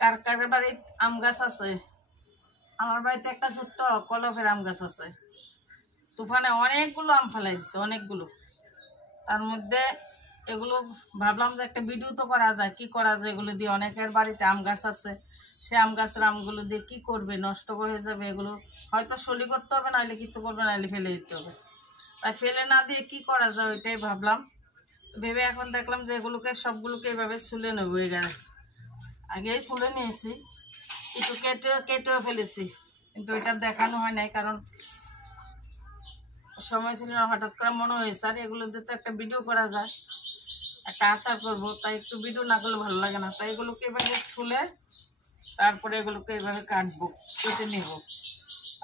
কার কার বাড়ি আম গাছ আছে? আমার বাড়িতে একটা ছোট্ট কলফের আম গাছ আছে। তুফানে অনেকগুলো আম ফেলাই দিচ্ছে, অনেকগুলো। তার মধ্যে এগুলো ভাবলাম যে একটা ভিডিও তো করা যায়, কি করা যায় এগুলো দিয়ে। অনেকের বাড়িতে আম গাছ আছে, সে আম গাছের আমগুলো দিয়ে কি করবে, নষ্ট হয়ে যাবে। এগুলো হয়তো সলি করতে হবে, নাহলে কিছু করবে, নাহলে ফেলে দিতে হবে। তাই ফেলে না দিয়ে কি করা যায় ওইটাই ভাবলাম। ভেবে এখন দেখলাম যে এগুলোকে সবগুলোকে এইভাবে ছুলে নেবো। এগারে আগেই ছুলে নিয়েছি, একটু কেটেও ফেলেছি, কিন্তু এটা দেখানো হয় নাই, কারণ সময় ছিল না। হঠাৎ করে মনে হয়েছে আর এগুলো দিয়ে তো একটা ভিডিও করা যায়, একটা আচার করবো, তাই একটু ভিডিও না করলে ভালো লাগে না। তাই এগুলোকে এভাবে ছুলে তারপরে এগুলোকে এইভাবে কাটবো, কেটে নেব।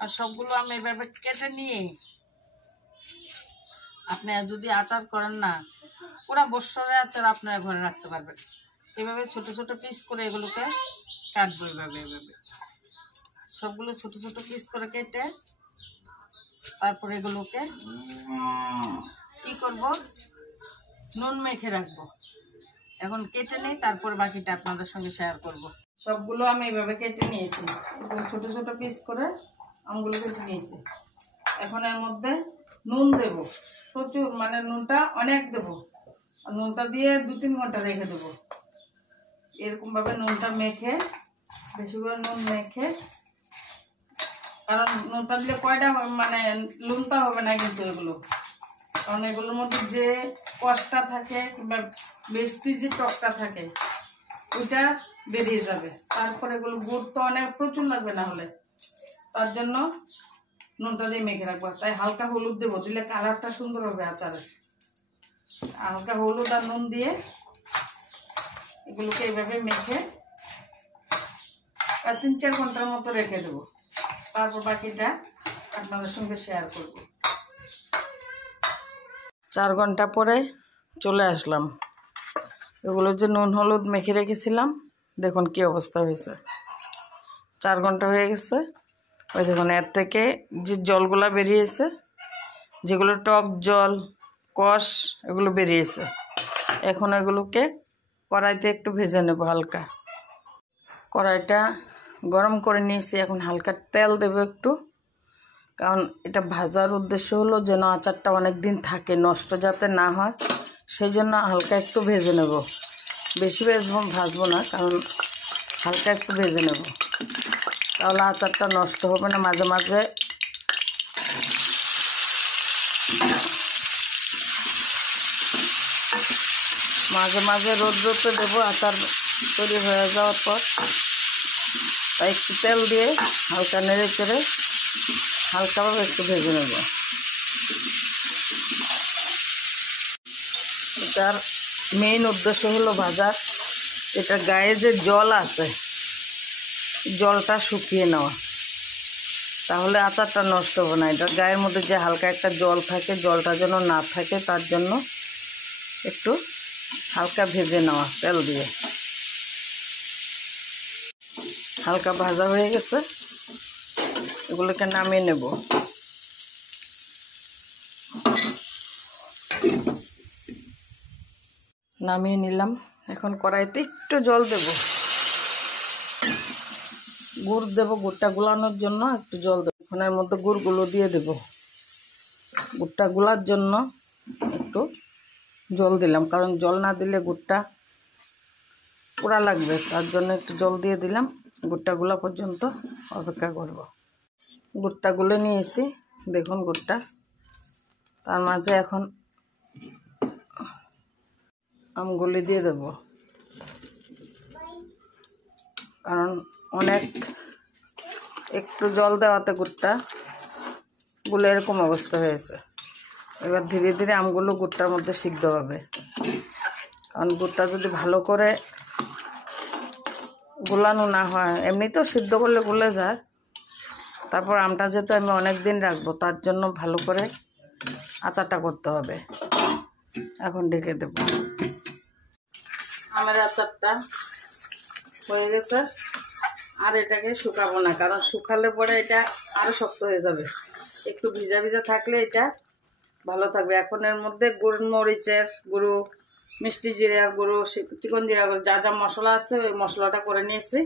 আর সবগুলো আমি এইভাবে কেটে নিয়ে আপনি যদি আচার করেন না, পুরা বছরের আচার আপনারা ঘরে রাখতে পারবেন। এভাবে ছোট ছোট পিস করে এগুলোকে কাটবো। এইভাবে এইভাবে সবগুলো ছোট ছোট পিস করে কেটে তারপরে এগুলোকে কি করব, নুন মেখে রাখবো। এখন কেটে নিই, তারপর বাকিটা আপনাদের সঙ্গে শেয়ার করব। সবগুলো আমি এইভাবে কেটে নিয়েছি, ছোট ছোট পিস করে আমগুলো কেটে নিয়েছি। এখন এর মধ্যে নুন দেব, প্রচুর, মানে নুনটা অনেক দেব। নুনটা দিয়ে 2-3 ঘন্টা রেখে দেবো। এরকমভাবে নুনটা মেখে, বেশি করে নুন মেখে, কারণ নুনটা দিলে কয়টা মানে নুনটা হবে না কিন্তু এগুলো, কারণ এগুলোর মধ্যে যে কষটা থাকে কিংবা বেশি যে টকটা থাকে ওইটা বেরিয়ে যাবে। তারপরে এগুলো গুড় তো অনেক প্রচুর লাগবে না হলে, তার জন্য নুনটা দিয়ে মেখে রাখবো। তাই হালকা হলুদ দেবো, দিলে কালারটা সুন্দর হবে আচারের। হালকা হলুদ আর নুন দিয়ে এগুলোকে এইভাবে মেখে আর 3-4 ঘন্টার মতো রেখে দেবো। তারপর বাকিটা আপনাদের সঙ্গে শেয়ার করব। 4 ঘন্টা পরে চলে আসলাম। এগুলো যে নুন হলুদ মেখে রেখেছিলাম, দেখুন কি অবস্থা হয়েছে। 4 ঘন্টা হয়ে গেছে। ওই দেখুন এর থেকে যে জলগুলা বেরিয়েছে, যেগুলো টক জল কষ এগুলো বেরিয়েছে। এখন এগুলোকে কড়াইতে একটু ভেজে নেব হালকা। কড়াইটা গরম করে নিয়েছি, এখন হালকা তেল দেবো একটু, কারণ এটা ভাজার উদ্দেশ্য হলো যেন আচারটা অনেক দিন থাকে, নষ্ট যাতে না হয়, সেই জন্য হালকা একটু ভেজে নেব। বেশি ভাজবো না, কারণ হালকা একটু ভেজে নেব, তাহলে আচারটা নষ্ট হবে না। মাঝে মাঝে মাঝে মাঝে রোদ্রতে দেবো আচার তৈরি হয়ে যাওয়ার পর। তাই একটু তেল দিয়ে হালকা নেড়ে চেড়ে হালকাভাবে একটু ভেজে নেব। এটার মেইন উদ্দেশ্য হলো ভাজার, এটা গায়ে যে জল আছে জলটা শুকিয়ে নেওয়া, তাহলে আচারটা নষ্ট হবে না। এটা গায়ের মধ্যে যে হালকা একটা জল থাকে, জলটা যেন না থাকে, তার জন্য একটু হালকা ভেজে নেওয়া তেল দিয়ে। হালকা ভাজা হয়ে গেছে, এগুলোকে নামিয়ে নেব। নামিয়ে নিলাম। এখন কড়াইতে একটু জল দেব, গুড় দেব, গুড়টা গুলানোর জন্য একটু জল দেবো। এখন এর মধ্যে গুড়গুলো দিয়ে দেব। গুড়টা গুলার জন্য একটু জল দিলাম, কারণ জল না দিলে গুড়টা পোড়া লাগবে, তার জন্য একটু জল দিয়ে দিলাম। গুড়টা গুলা পর্যন্ত অপেক্ষা করব। গুড়টা গুলে নিয়েছি, দেখুন গুড়টা। তার মাঝে এখন আমগুলি দিয়ে দেব, কারণ অনেক একটু জল দেওয়াতে গুড়টা গুলে এরকম অবস্থা হয়েছে। এবার ধীরে ধীরে আমগুলো গুড়টার মধ্যে সিদ্ধ হবে, কারণ গুড়টা যদি ভালো করে গুলানো না হয়, এমনিতেও সিদ্ধ করলে গুলে যায়, তারপর আমটা যেহেতু আমি অনেক দিন রাখবো, তার জন্য ভালো করে আচারটা করতে হবে। এখন ঢেকে দেব। আমের আচারটা হয়ে গেছে, আর এটাকে শুকাবো না, কারণ শুকালে পরে এটা আরও শক্ত হয়ে যাবে। একটু ভিজা ভিজা থাকলে এটা ভালো থাকবে। এখন এর মধ্যে গোলমরিচের গুঁড়ো, মিষ্টি জিরার গুঁড়ো, চিকন জিরা গুঁড়ো, যা যা মশলা আছে ওই মশলাটা করে নিয়েছি।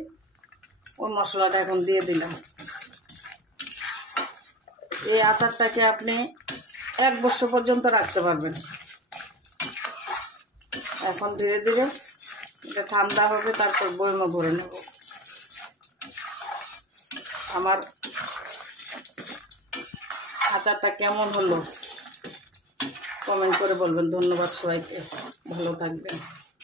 ওই মশলাটা এখন দিয়ে দিলাম। এই আচারটাকে আপনি 1 বছর পর্যন্ত রাখতে পারবেন। এখন ধীরে ধীরে এটা ঠান্ডা হবে, তারপর বয়মে ভরে নেব। আমার আচারটা কেমন হলো কমেন্ট করে বলবেন। ধন্যবাদ সবাইকে, ভালো থাকবেন।